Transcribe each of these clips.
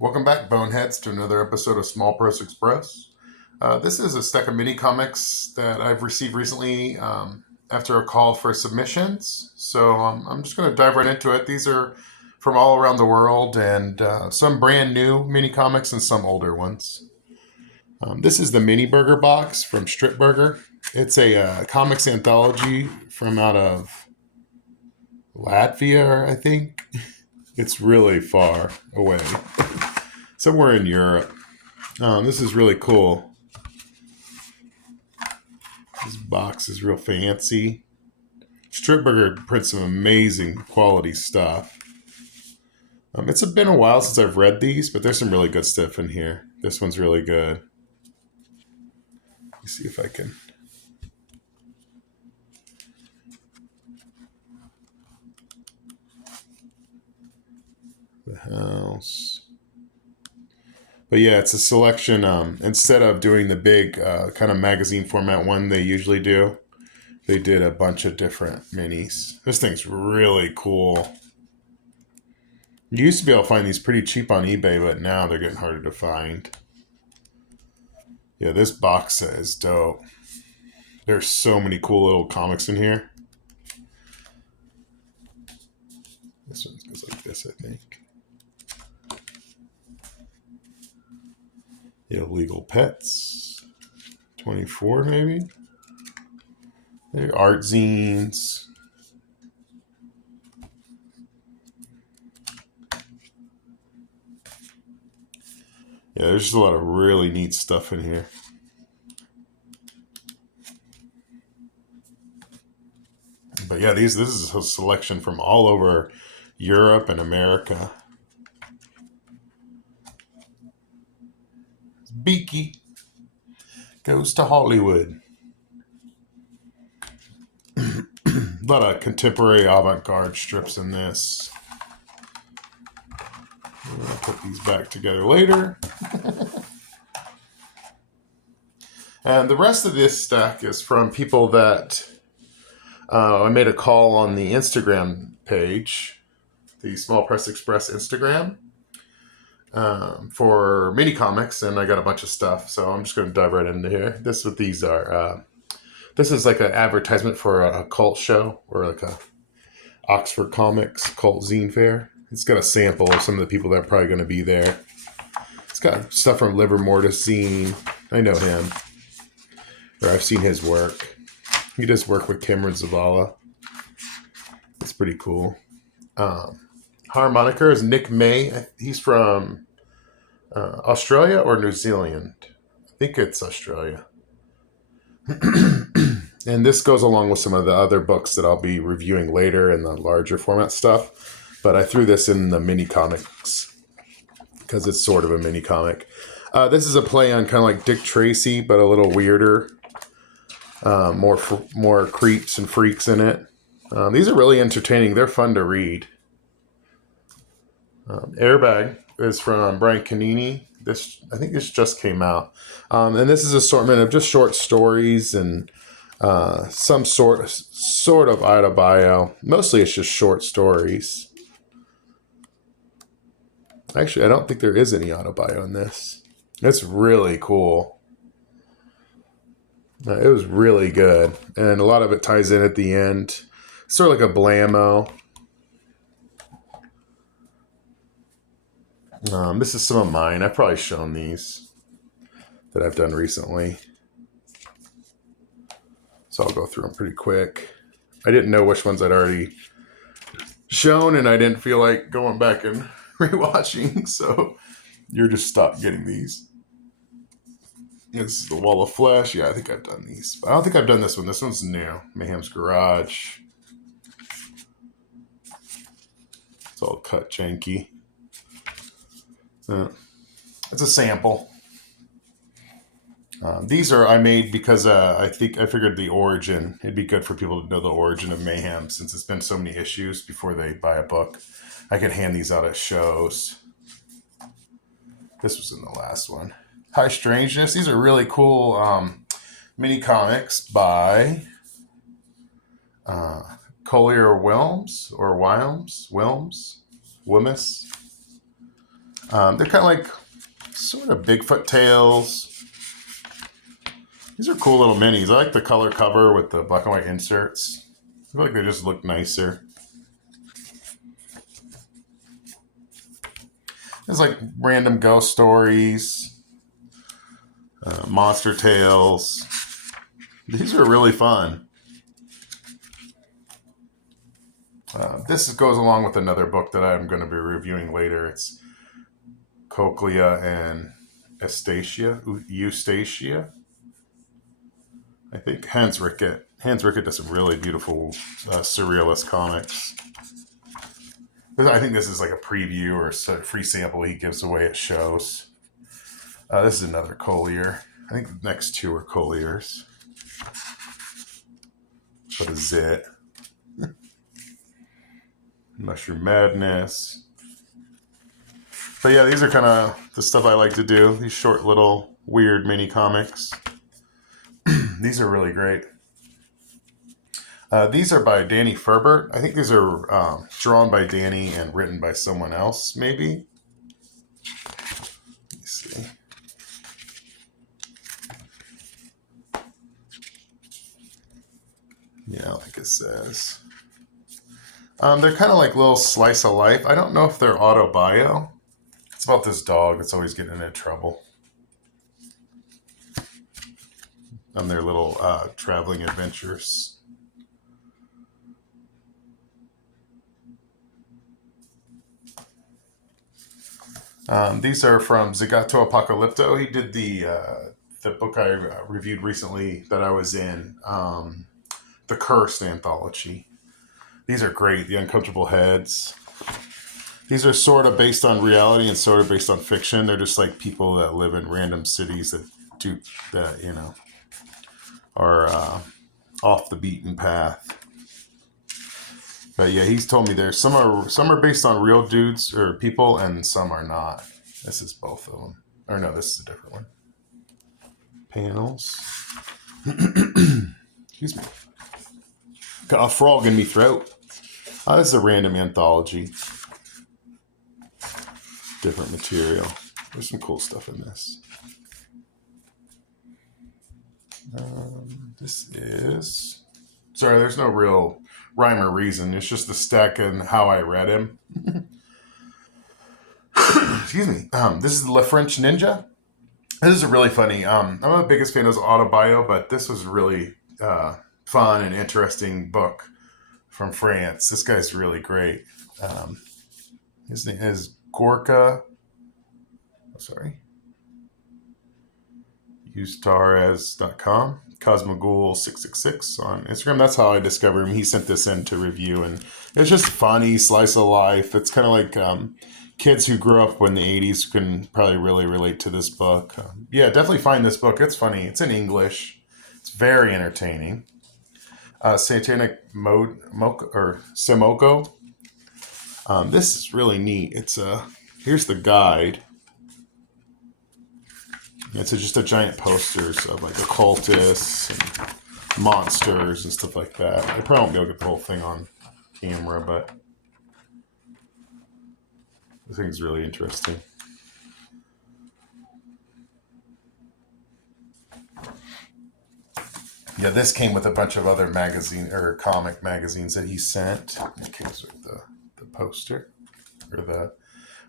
Welcome back, Boneheads, to another episode of Small Press Express. This is a stack of mini comics that I've received recently after a call for submissions. So I'm just going to dive right into it. These are from all around the world and some brand new mini comics and some older ones. This is the Mini Burger box from Stripburger. It's a comics anthology from out of Latvia, I think. It's really far away, somewhere in Europe. This is really cool. This box is real fancy. Stripburger prints some amazing quality stuff. It's been a while since I've read these, but there's some really good stuff in here. This one's really good. Let me see if I can. The house. But yeah, it's a selection. Instead of doing the big kind of magazine format one they usually do, they did a bunch of different minis. This thing's really cool. You used to be able to find these pretty cheap on eBay, but now they're getting harder to find. Yeah, this box set is dope. There's so many cool little comics in here. This one goes like this, I think. Illegal Pets. 24, maybe? There are art zines. Yeah, there's just a lot of really neat stuff in here. But yeah, this is a selection from all over Europe and America. Beaky goes to Hollywood. A lot of contemporary avant-garde strips in this. I'll put these back together later. And the rest of this stack is from people that I made a call on the Instagram page, the Small Press Express Instagram, for mini comics, and I got a bunch of stuff. So I'm just going to dive right into here. This is what these are. This is like an advertisement for a cult show or like a Oxford Comics cult zine fair. It's got a sample of some of the people that are probably going to be there. It's got stuff from Liver Mortis zine. I know him, or I've seen his work. He does work with Cameron Zavala. It's pretty cool. Harmonica is Nick May. He's from Australia or New Zealand. I think it's Australia. And this goes along with some of the other books that I'll be reviewing later in the larger format stuff. But I threw this in the mini comics because it's sort of a mini comic. This is a play on kind of like Dick Tracy, but a little weirder. More creeps and freaks in it. These are really entertaining. They're fun to read. Airbag is from Brian Canini. I think this just came out. And this is an assortment of just short stories and some sort of autobio. Mostly it's just short stories. Actually, I don't think there is any autobio in this. It's really cool. It was really good. And a lot of it ties in at the end. Sort of like a blammo. This is some of mine. I've probably shown these that I've done recently. So I'll go through them pretty quick. I didn't know which ones I'd already shown, and I didn't feel like going back and rewatching. So you're just stopped getting these. This is the Wall of Flesh. Yeah, I think I've done these. But I don't think I've done this one. This one's new. Mayhem's Garage. It's all cut janky. It's a sample. These are I made because I figured the origin. It'd be good for people to know the origin of Mayhem since it's been so many issues before they buy a book. I could hand these out at shows. This was in the last one. High Strangeness. These are really cool mini comics by Collier Wilms or Wilms. They're kind of like sort of Bigfoot tales. These are cool little minis. I like the color cover with the black and white inserts. I feel like they just look nicer. There's like random ghost stories, monster tales. These are really fun. This goes along with another book that I'm going to be reviewing later. It's Cochlea and Eustacia. I think Hans Rickett. Hans Rickett does some really beautiful surrealist comics. I think this is like a preview or a free sample he gives away at shows. This is another Collier. I think the next two are Colliers. What is it? Mushroom Madness. But yeah, these are kind of the stuff I like to do. These short little weird mini comics. These are really great. These are by Danny Ferbert. I think these are drawn by Danny and written by someone else, maybe. Let me see. Yeah, like it says. They're kind of like little slice of life. I don't know if they're autobio. It's about this dog that's always getting into trouble. On their little traveling adventures. These are from Zigato Apocalypto. He did the book I reviewed recently that I was in, the Cursed anthology. These are great. The Uncomfortable Heads. These are sort of based on reality and sort of based on fiction. They're just like people that live in random cities that do that, you know, are off the beaten path. But yeah, he's told me there's some are based on real dudes or people, and some are not. This is both of them. Or no, this is a different one. Panels. Excuse me. Got a frog in me throat. This is a random anthology. Different material. There's some cool stuff in this. This is... Sorry, there's no real rhyme or reason. It's just the stack and how I read him. Excuse me. This is Le French Ninja. This is a really funny. I'm not the biggest fan of autobio, but this was really fun and interesting book from France. This guy's really great. His name is Gorka. Oh, sorry. Ustarez.com. Cosmogoul666 on Instagram. That's how I discovered him. He sent this in to review, and it's just funny slice of life. It's kind of like kids who grew up in the 80s can probably really relate to this book. Yeah, definitely find this book. It's funny. It's in English. It's very entertaining. Satanic Mode or Semoko. This is really neat. It's here's the guide. It's just a giant posters of like occultists and monsters and stuff like that. I probably won't be able to get the whole thing on camera, but I think it's really interesting. Yeah, this came with a bunch of other magazine or comic magazines that he sent. It came with the poster or the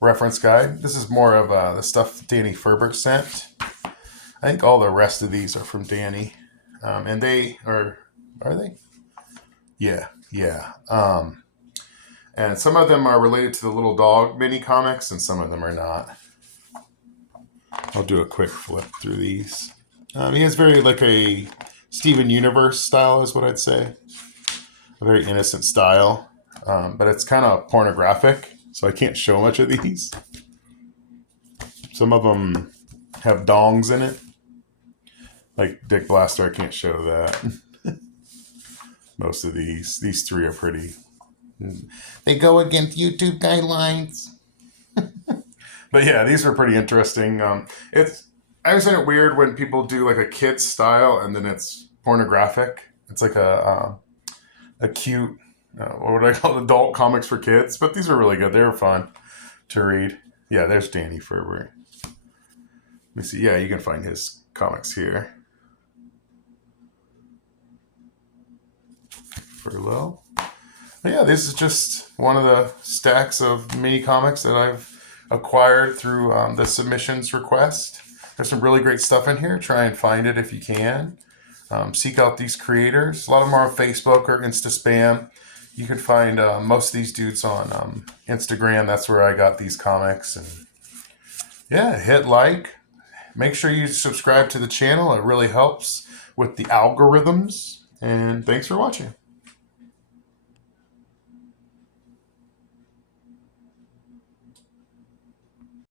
reference guide. This is more of the stuff Danny Ferbert sent. I think all the rest of these are from Danny. And they are they? Yeah. And some of them are related to the little dog mini comics, and some of them are not. I'll do a quick flip through these. He has very like a Steven Universe style, is what I'd say. A very innocent style, but it's kind of pornographic, so I can't show much of these. Some of them have dongs in it. Like Dick Blaster, I can't show that. Most of these three are pretty. They go against YouTube guidelines. But yeah, these are pretty interesting. I always find it weird when people do like a kid's style and then it's pornographic. It's like a cute, what would I call it, adult comics for kids. But these are really good. They were fun to read. Yeah, there's Danny Ferbert. Let me see. Yeah, you can find his comics here. Furlough. Yeah, this is just one of the stacks of mini comics that I've acquired through the submissions request. There's some really great stuff in here. Try and find it if you can. Seek out these creators. A lot of them are on Facebook or Insta Spam. You can find most of these dudes on Instagram. That's where I got these comics. And yeah, hit like. Make sure you subscribe to the channel. It really helps with the algorithms. And thanks for watching.